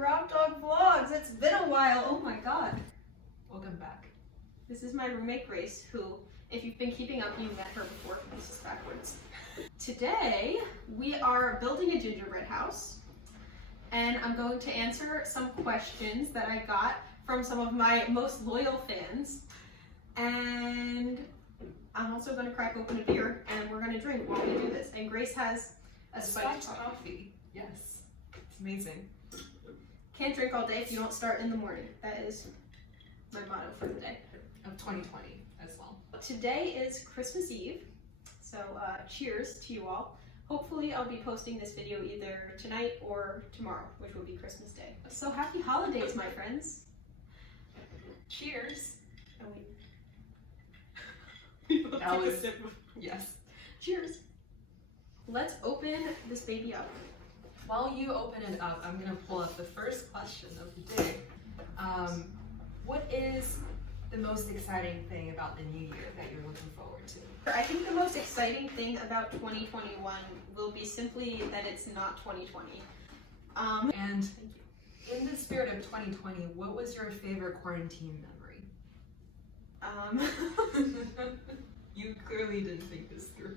Rock Dog Vlogs. It's been a while. Oh my god. Welcome back. This is my roommate Grace, who, if you've been keeping up, you met her before. This is backwards. Today, we are building a gingerbread house, and I'm going to answer some questions that I got from some of my most loyal fans. And I'm also going to crack open a beer, and we're going to drink while we do this. And Grace has a spiked coffee. Yes, it's amazing. Can't drink all day if you don't start in the morning. That is my motto for the day. Of 2020 as well. Today is Christmas Eve, so cheers to you all. Hopefully I'll be posting this video either tonight or tomorrow, which will be Christmas Day. So happy holidays, my friends. Cheers. Oh, wait. That was, yes. Cheers. Let's open this baby up. While you open it up, I'm gonna pull up the first question of the day. What is the most exciting thing about the new year that you're looking forward to? I think the most exciting thing about 2021 will be simply that it's not 2020. And Thank you. in the spirit of 2020, what was your favorite quarantine memory? You clearly didn't think this through.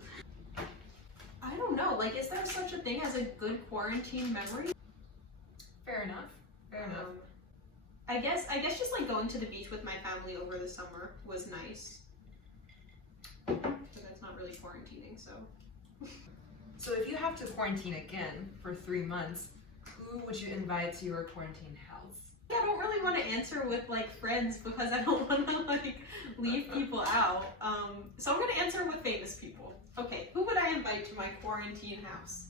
I don't know, like, is there such a thing as a good quarantine memory? Fair enough. Fair enough. I guess just like going to the beach with my family over the summer was nice. But that's not really quarantining, so. So if you have to quarantine again for 3 months, who would you invite to your quarantine house? I don't really want to answer with like friends because I don't want to like leave people out. So I'm gonna answer with famous people. Okay, who would I invite to my quarantine house?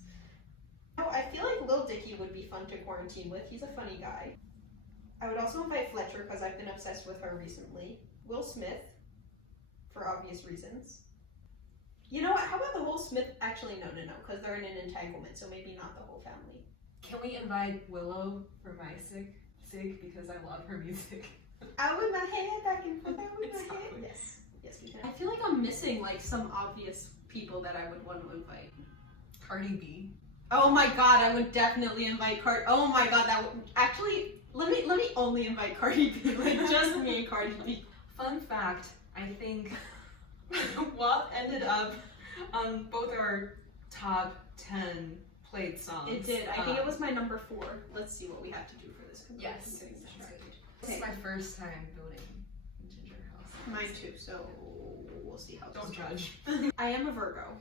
Oh, I feel like Lil Dicky would be fun to quarantine with. He's a funny guy. I would also invite Fletcher because I've been obsessed with her recently. Will Smith, for obvious reasons. You know what? How about the whole Smith? Actually, no, because they're in an entanglement, so maybe not the whole family. Can we invite Willow for my sake because I love her music? Out with my head back and forth, out with my head. Yes, yes, we can. I feel like I'm missing like some obvious people that I would want to invite. Cardi B. Oh my god, I would definitely invite Cardi. Oh my god, that would actually. Let me only invite Cardi B, like just me and Cardi B. Fun fact, I think WAP ended up on both our top 10 played songs. It did. I think it was my number 4. Let's see what we have to do for this. Yes. This is my first time building a ginger house. Mine too, so we'll see how Don't this judge. goes. I am a Virgo,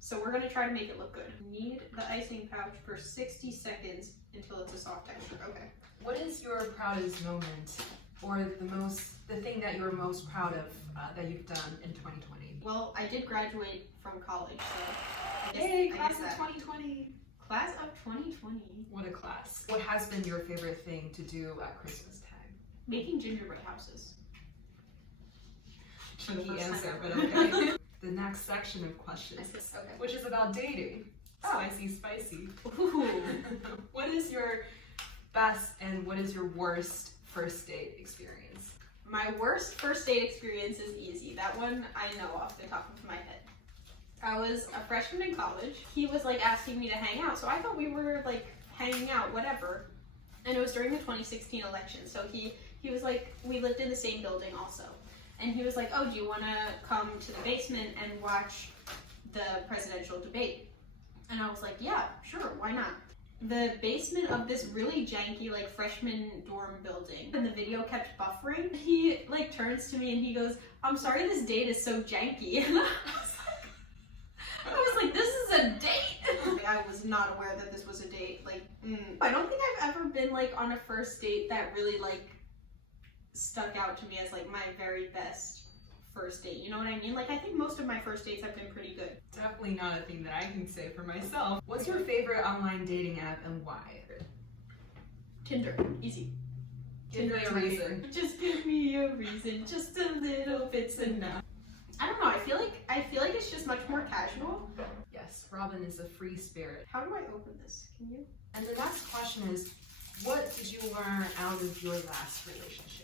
so we're gonna try to make it look good. Knead the icing pouch for 60 seconds until it's a soft texture. Okay. What is your proudest moment, or the thing that you're most proud of that you've done in 2020? Well, I did graduate from college, so I guess, Yay, I class guess of that. 2020! Class of 2020. What a class. What has been your favorite thing to do at Christmas time? Making gingerbread houses. Tricky answer, but okay. The next section of questions, Okay. which is about dating. Spicy. Ooh. What is your best and what is your worst first date experience? My worst first date experience is easy. That one I know off the top of my head. I was a freshman in college. He was like asking me to hang out, so I thought we were like hanging out, whatever. And it was during the 2016 election, so he was like, we lived in the same building also. And he was like, oh, do you want to come to the basement and watch the presidential debate? And I was like, yeah, sure, why not? The basement of this really janky like freshman dorm building, and the video kept buffering. He like turns to me and he goes, I'm sorry this date is so janky. And I was like, this is a date? I was not aware that this was a date. Like, I don't think I've ever been like on a first date that really like stuck out to me as like my very best first date. You know what I mean? Like, I think most of my first dates have been pretty good. Definitely not a thing that I can say for myself. What's your favorite online dating app and why? Tinder, easy. Give me a my reason. favorite. Just give me a reason. Just a little bit's enough. I don't know. I feel like it's just much more casual. Yes, Robin is a free spirit. How do I open this? Can you? And the next question is, what did you learn out of your last relationship?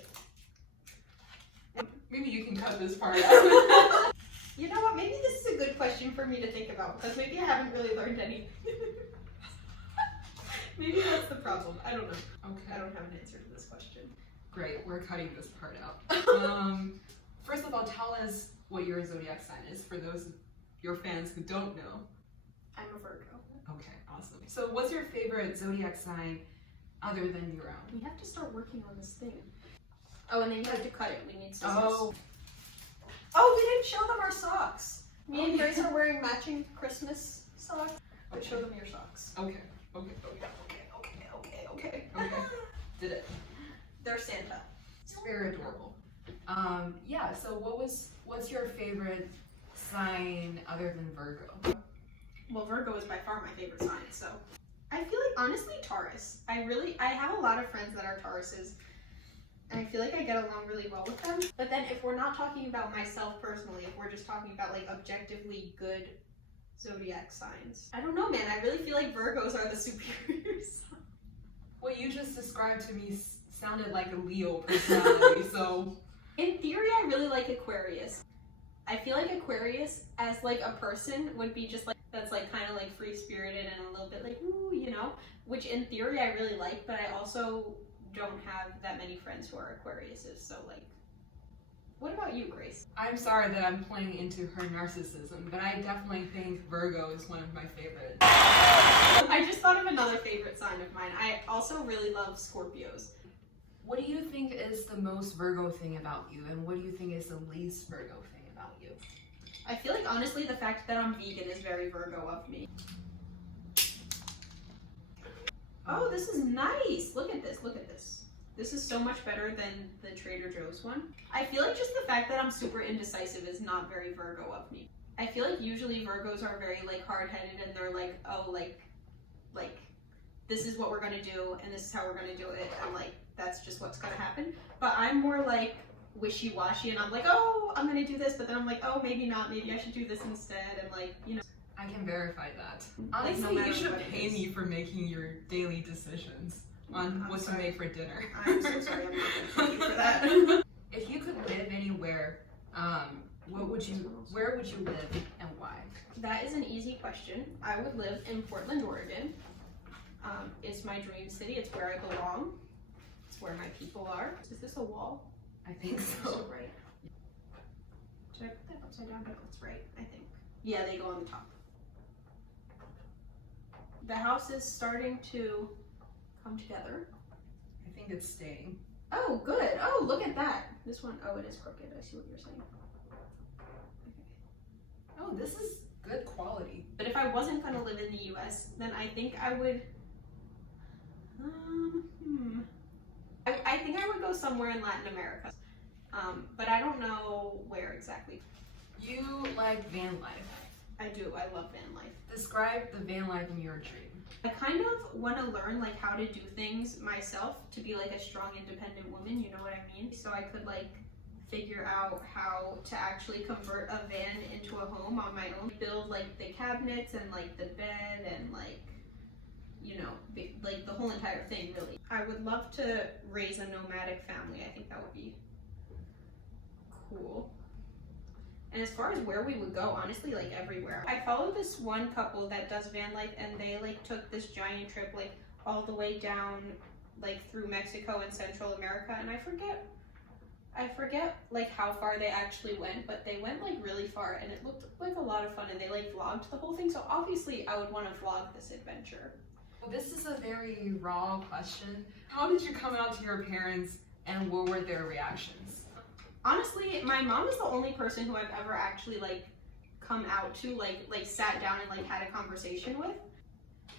Maybe you can cut this part out. You know what? Maybe this is a good question for me to think about because maybe I haven't really learned anything. Maybe that's the problem. I don't know. Okay. I don't have an answer to this question. Great, we're cutting this part out. First of all, tell us what your zodiac sign is for those of your fans who don't know. I'm a Virgo. Okay, awesome. So what's your favorite zodiac sign other than your own? We have to start working on this thing. Oh, and then you have to cut it. We need scissors. Oh, we didn't show them our socks. Me and Grace are wearing matching Christmas socks. But show them your socks. Okay. Okay. Did it. They're Santa. It's very adorable. Yeah, so what's your favorite sign other than Virgo? Well, Virgo is by far my favorite sign, so. I feel like, honestly, Taurus. I have a lot of friends that are Tauruses, and I feel like I get along really well with them. But then if we're not talking about myself personally, if we're just talking about like objectively good zodiac signs, I don't know, man. I really feel like Virgos are the superiors. What you just described to me sounded like a Leo personality, so. In theory, I really like Aquarius. I feel like Aquarius as like a person would be just like, that's like kind of like free-spirited and a little bit like, ooh, you know, which in theory I really like, but I also don't have that many friends who are Aquariuses, so like, what about you, Grace? I'm sorry that I'm playing into her narcissism, but I definitely think Virgo is one of my favorites. I just thought of another favorite sign of mine. I also really love Scorpios. What do you think is the most Virgo thing about you, and what do you think is the least Virgo thing about you? I feel like honestly the fact that I'm vegan is very Virgo of me. Oh, this is nice. Look at this. This is so much better than the Trader Joe's one. I feel like just the fact that I'm super indecisive is not very Virgo of me. I feel like usually Virgos are very like hard-headed and they're like, oh, like this is what we're gonna do and this is how we're gonna do it and like that's just what's gonna happen. But I'm more like wishy-washy and I'm like, oh, I'm gonna do this, but then I'm like, oh, maybe not, maybe I should do this instead, and like, you know. I can verify that. Like, Honestly, no matter you should what it pay is. me for making your daily decisions on I'm what sorry. to make for dinner. I'm so sorry, I'm not gonna pay you for that. If you could live anywhere, where would you live and why? That is an easy question. I would live in Portland, Oregon. It's my dream city. It's where I belong. It's where my people are. Is this a wall? I think So so. right. Did I put that upside down? No, it's right, I think. Yeah, they go on the top. The house is starting to come together. I think it's staying. Oh, good. Oh, look at that. This one, oh, it is crooked. I see what you're saying. Okay. Oh, this is good quality. But if I wasn't going to live in the US, then I think I would. I think I would go somewhere in Latin America. But I don't know where exactly. You like van life. I do. I love van life. Describe the van life in your dream. I kind of want to learn like how to do things myself to be like a strong, independent woman. You know what I mean? So I could like figure out how to actually convert a van into a home on my own. Build like the cabinets and like the bed and like, you know, like the whole entire thing really. I would love to raise a nomadic family. I think that would be cool. And as far as where we would go, honestly, like everywhere. I follow this one couple that does van life and they like took this giant trip like all the way down like through Mexico and Central America, and I forget like how far they actually went, but they went like really far and it looked like a lot of fun and they like vlogged the whole thing, so obviously I would want to vlog this adventure. Well, this is a very raw question. How did you come out to your parents and what were their reactions? Honestly, my mom is the only person who I've ever actually like come out to, like sat down and like had a conversation with.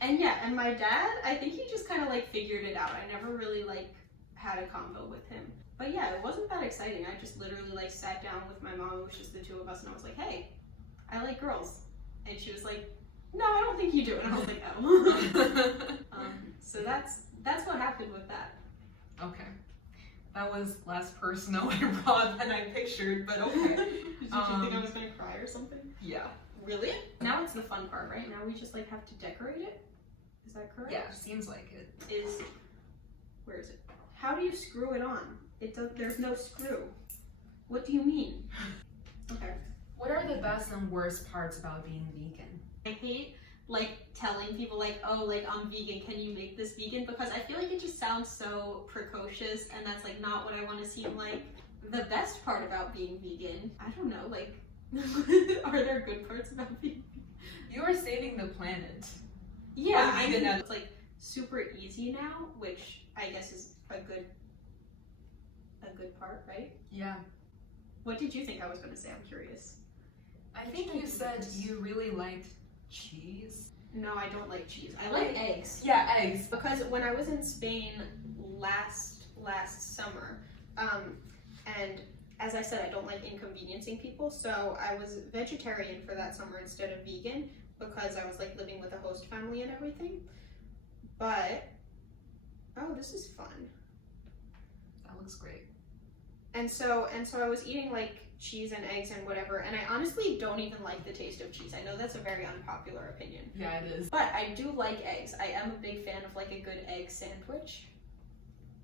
And yeah, and my dad, I think he just kind of like figured it out. I never really like had a convo with him. But yeah, it wasn't that exciting. I just literally like sat down with my mom. It was just the two of us and I was like, hey, I like girls. And she was like, no, I don't think you do. And I was like, oh. So that's what happened with that. Okay. That was less personal and raw than I pictured, but okay. Did you think I was gonna cry or something? Yeah. Really? Now it's the fun part, right? Now we just like have to decorate it? Is that correct? Yeah, seems like it. Where is it? How do you screw it on? There's no screw. What do you mean? Okay. What are the best and worst parts about being vegan? I hate like telling people like, oh, like I'm vegan, can you make this vegan? Because I feel like it just sounds so precocious, and that's like not what I want to seem like. The best part about being vegan, I don't know, like are there good parts about being vegan? You are saving the planet. Yeah, I mean, it's like super easy now, which I guess is a good part, right? Yeah. What did you think I was going to say? I'm curious. I think you said you really liked cheese. No, I don't like cheese. I like eggs. Yeah, eggs. Because when I was in Spain last summer, and as I said, I don't like inconveniencing people, so I was vegetarian for that summer instead of vegan because I was like living with a host family and everything. But oh, this is fun. That looks great. And so I was eating like cheese and eggs and whatever, and I honestly don't even like the taste of cheese. I know that's a very unpopular opinion. Yeah, it is. But I do like eggs. I am a big fan of like a good egg sandwich.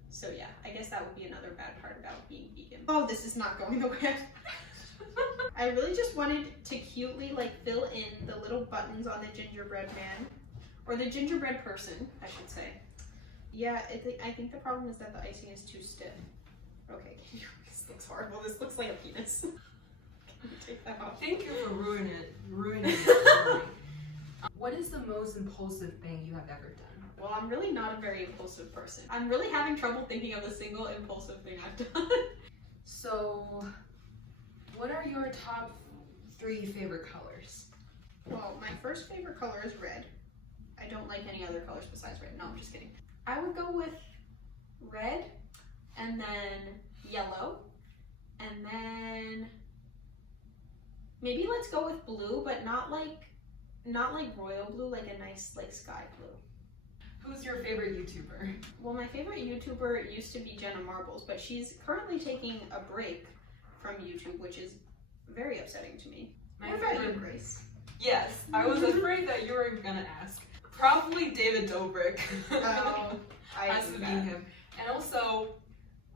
So yeah, I guess that would be another bad part about being vegan. Oh, this is not going the way I really just wanted to cutely like fill in the little buttons on the gingerbread man, or the gingerbread person, I should say. Yeah, I think the problem is that the icing is too stiff. Okay, this looks horrible. This looks like a penis. Can you take that off? Thank you for ruining it. What is the most impulsive thing you have ever done? Well, I'm really not a very impulsive person. I'm really having trouble thinking of a single impulsive thing I've done. So, what are your top 3 favorite colors? Well, my first favorite color is red. I don't like any other colors besides red. No, I'm just kidding. I would go with red, and then yellow, and then maybe let's go with blue, but not like royal blue, like a nice like sky blue. Who's your favorite YouTuber? Well, my favorite YouTuber used to be Jenna Marbles, but she's currently taking a break from YouTube, which is very upsetting to me. My What about favorite- you, Grace? Yes, I was afraid that you were gonna ask. Probably David Dobrik. Oh, I Has knew to be that. him. And also,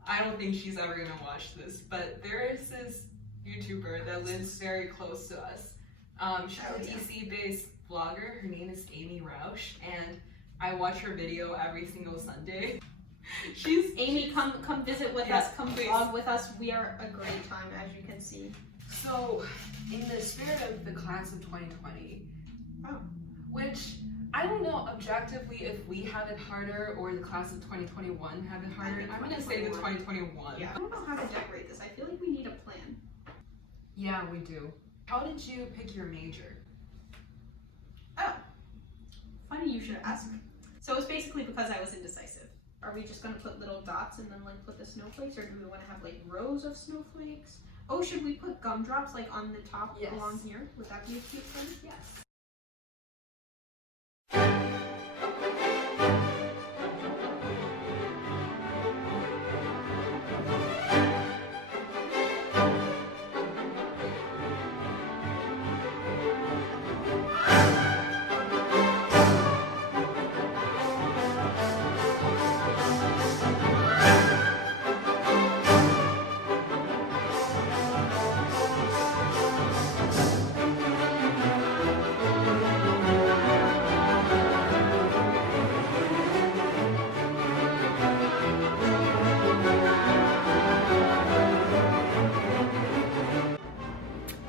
I don't think she's ever gonna watch this, but there is this YouTuber that lives very close to us. She's Oh, a yeah. DC-based vlogger. Her name is Amy Rausch, and I watch her video every single Sunday. Amy, come visit with Yeah, us. Come please. vlog with us. We are a great time, as you can see. So, in the spirit of the class of 2020, Oh. which I don't know objectively if we have it harder or the class of 2021 have it harder. think I'm gonna say the 2021. 2021. Yeah. I don't know how to decorate this. I feel like we need a plan. Yeah, we do. How did you pick your major? Oh, funny you should ask. So it's basically because I was indecisive. Are we just gonna put little dots and then like put the snowflakes, or do we want to have like rows of snowflakes? Oh, should we put gumdrops like on the top Yes. along here? Would that be a cute thing? Yes.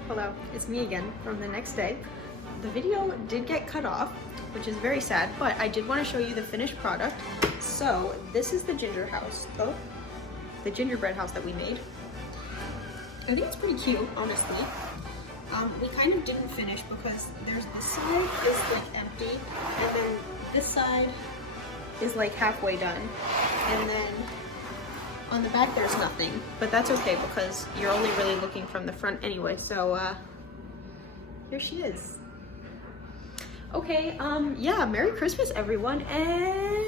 Hello, it's me again from the next day. The video did get cut off, which is very sad, but I did want to show you the finished product. So this is the the gingerbread house that we made. I think it's pretty cute, honestly. We kind of didn't finish because there's this side is like empty, and then this side is like halfway done, and then on the back there's nothing, but that's okay because you're only really looking from the front anyway. So here she is. Okay, yeah, Merry Christmas everyone, and